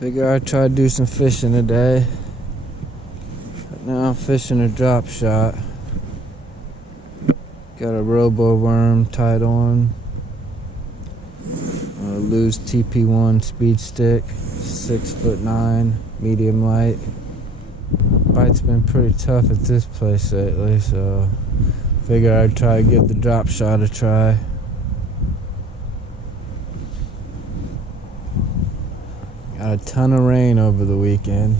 Figure I'd try to do some fishing today. Now I'm fishing a drop shot. Got a Roboworm tied on. A loose TP1 speed stick, 6'9", medium light. Bite's been pretty tough at this place lately, so figure I'd try to give the drop shot a try. Got a ton of rain over the weekend.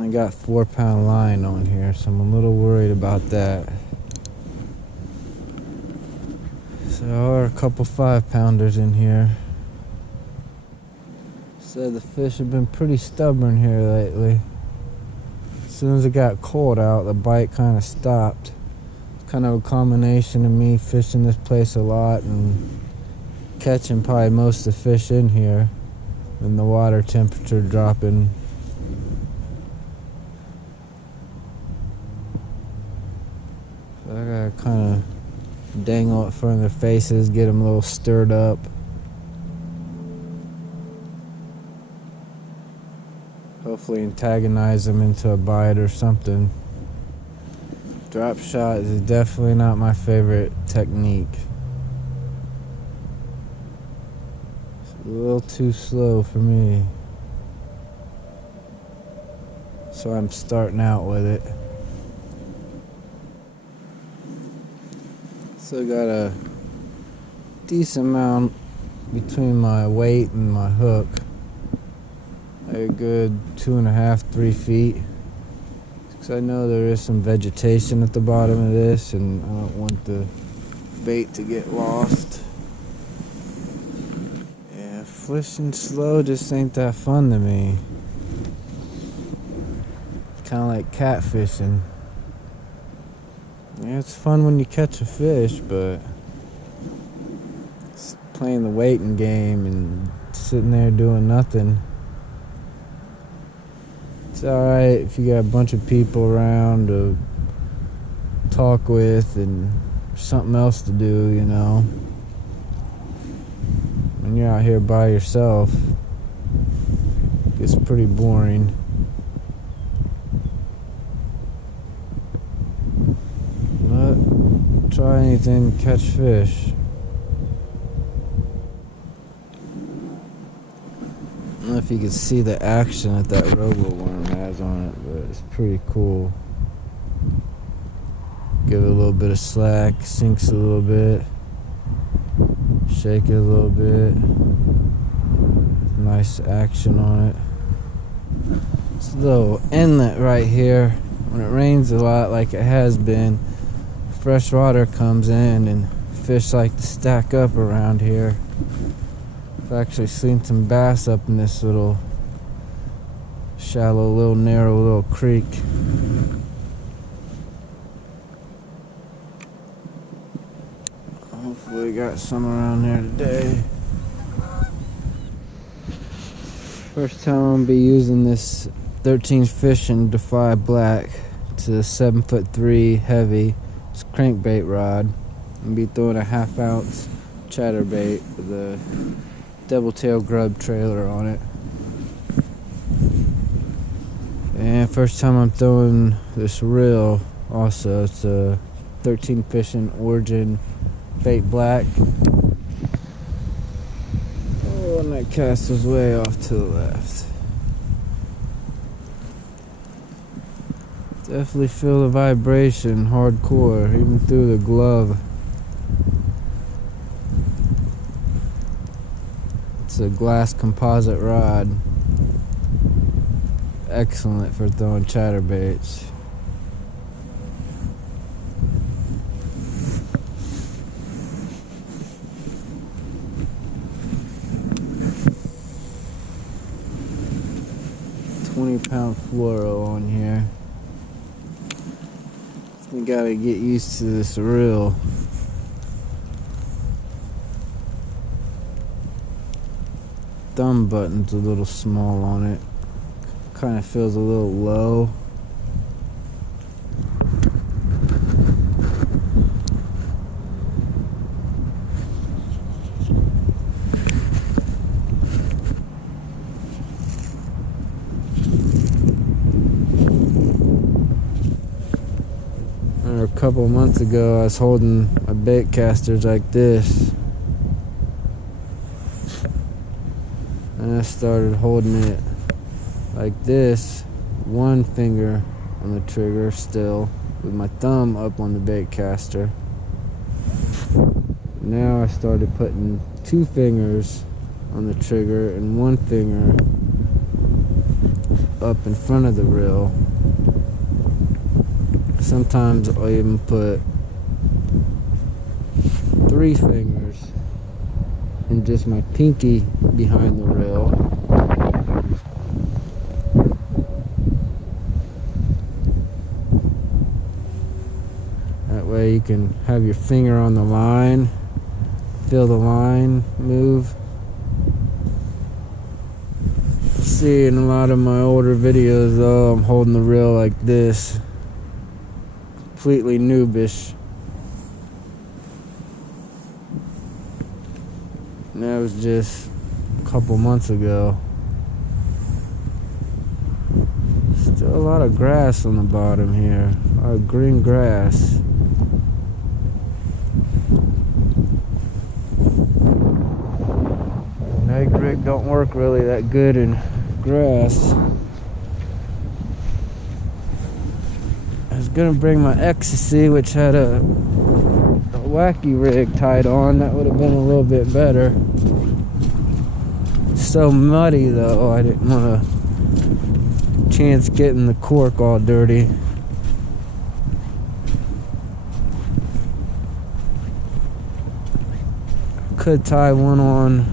I got 4-pound line on here, so I'm a little worried about that. So there are a couple 5-pounders in here. So the fish have been pretty stubborn here lately. As soon as it got cold out, the bite kind of stopped. Kind of a combination of me fishing this place a lot and catching probably most of the fish in here, and the water temperature dropping. So I gotta kind of dangle it in front of their faces, get them a little stirred up. Hopefully antagonize them into a bite or something. Drop shot is definitely not my favorite technique. A little too slow for me, so I'm starting out with it. So got a decent amount between my weight and my hook, like a good 2.5, 3 feet, because I know there is some vegetation at the bottom of this and I don't want the bait to get lost. Fishing slow just ain't that fun to me. It's kind of like catfishing. Yeah, it's fun when you catch a fish, but it's playing the waiting game and sitting there doing nothing. It's alright if you got a bunch of people around to talk with and something else to do, you know. When you're out here by yourself, it gets pretty boring. But try anything to catch fish. I don't know if you can see the action that Roboworm has on it, but it's pretty cool. Give it a little bit of slack, sinks a little bit. Shake it a little bit. Nice action on it. This little inlet right here, when it rains a lot like it has been, fresh water comes in and fish like to stack up around here. I've actually seen some bass up in this little shallow, little narrow little creek. Hopefully got some around there today. First time I'm gonna be using this 13 Fishing Defy Black. It's a 7'3" heavy. It's a crankbait rod. I'm gonna be throwing a 1/2 ounce chatterbait with a double tail grub trailer on it. And first time I'm throwing this reel also. It's a 13 Fishing Origin Bait Black. Oh, and that cast was way off to the left. Definitely feel the vibration hardcore, even through the glove. It's a glass composite rod. Excellent for throwing chatterbaits. £20 fluoro on here. We gotta get used to this reel. Thumb button's a little small on it. Kind of feels a little low. a couple of months ago, I was holding my bait casters like this, and I started holding it like this, one finger on the trigger still, with my thumb up on the bait caster. Now I started putting two fingers on the trigger and one finger up in front of the reel. Sometimes I'll even put three fingers and just my pinky behind the reel. That way you can have your finger on the line, feel the line move. See, in a lot of my older videos though, I'm holding the reel like this. Completely noobish. And that was just a couple months ago. Still a lot of grass on the bottom here. A lot of green grass. Ned rig don't work really that good in grass. I was gonna bring my ecstasy, which had a wacky rig tied on. That would have been a little bit better. It's so muddy though, I didn't want a chance getting the cork all dirty. Could tie one on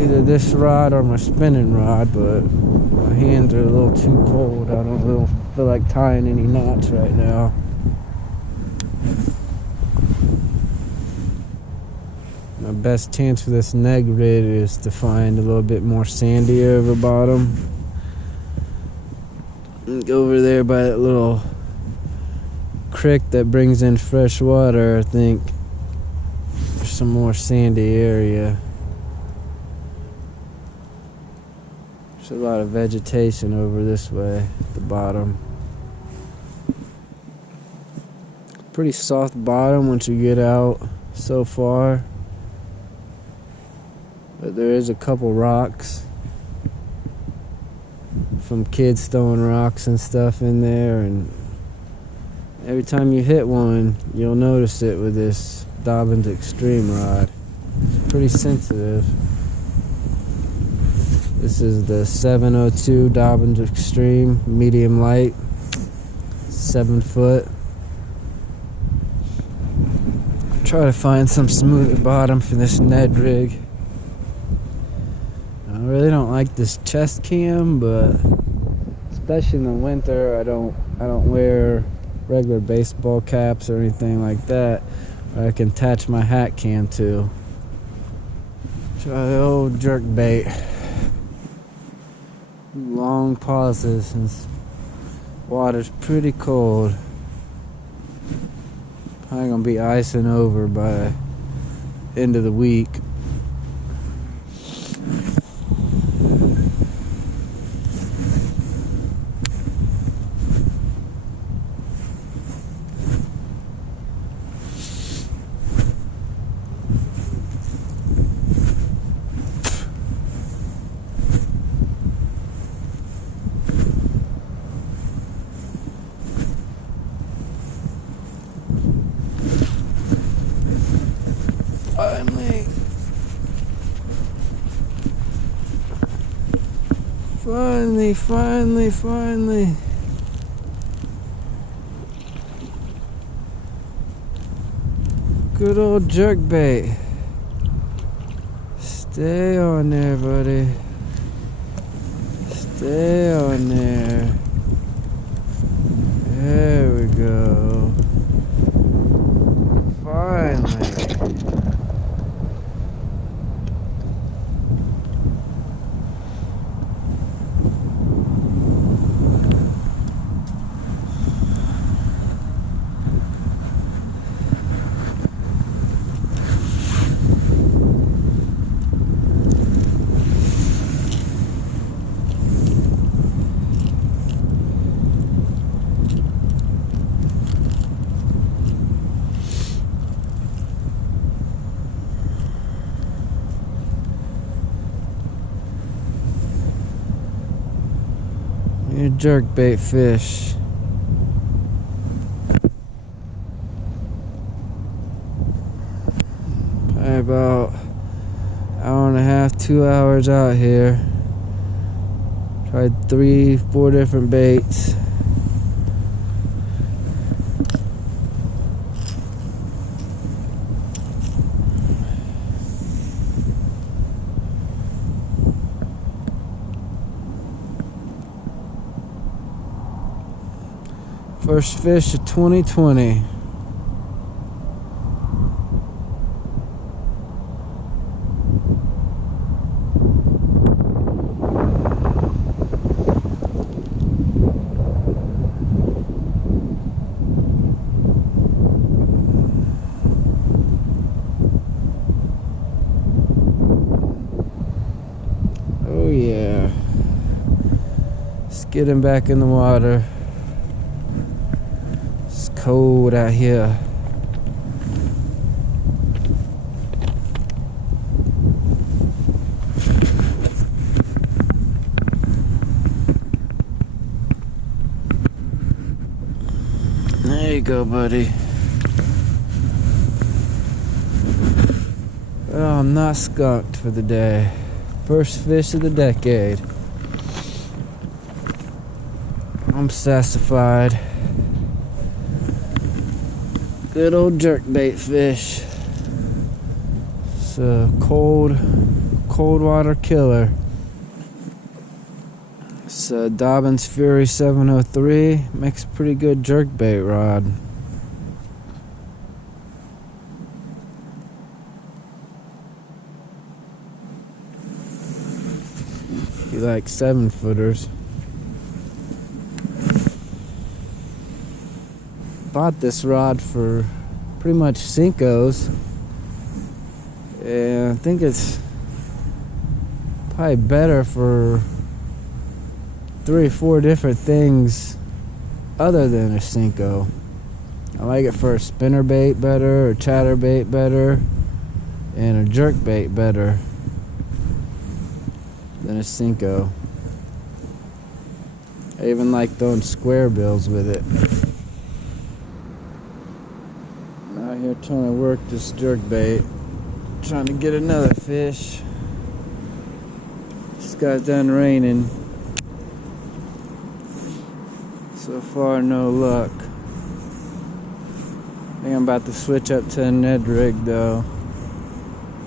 either this rod or my spinning rod, but my hands are a little too cold. I don't really feel like tying any knots right now. My best chance for this Ned rig is to find a little bit more sandy over bottom. Over there by that little creek that brings in fresh water, I think there's some more sandy area. There's a lot of vegetation over this way at the bottom. Pretty soft bottom once you get out so far. But there is a couple rocks from kids throwing rocks and stuff in there, and every time you hit one, you'll notice it with this Dobyns Extreme rod. It's pretty sensitive. This is the 702 Dobyns Extreme, medium light, 7 foot. Try to find some smoother bottom for this Ned rig. I really don't like this chest cam, but especially in the winter, I don't wear regular baseball caps or anything like that. I can attach my hat cam to. Try the old jerkbait. Long pauses since water's pretty cold. Probably gonna be icing over by end of the week. Finally. Good old jerkbait. Stay on there, buddy. Stay on there. There we go. Finally. your jerkbait fish. Probably about hour and a half, 2 hours out here. Tried 3-4 different baits. First fish of 2020. Oh yeah. Let's get him back in the water. It's cold out here. There you go, buddy. Well, I'm not skunked for the day. First fish of the decade. I'm satisfied. Good old jerkbait fish. It's a cold water killer. It's a Dobyns Fury 703. Makes a pretty good jerkbait rod. You like 7-footers. Bought this rod for pretty much Cincos, and I think it's probably better for 3 or 4 different things other than a Cinco. I like it for a spinnerbait better, or chatterbait better, and a jerkbait better than a Cinco. I even like throwing square bills with it. I'm out here trying to work this jerkbait, trying to get another fish. Just got done raining. So far, no luck. I think I'm about to switch up to a Ned Rig though.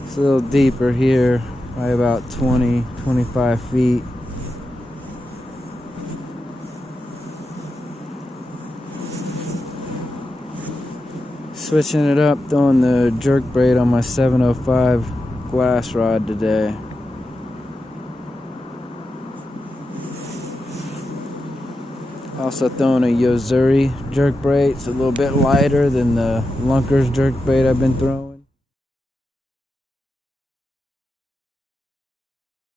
It's a little deeper here, probably about 20-25 feet. Switching it up, throwing the jerkbait on my 705 glass rod today. Also throwing a Yo-Zuri jerkbait. It's a little bit lighter than the Lunker's jerkbait I've been throwing.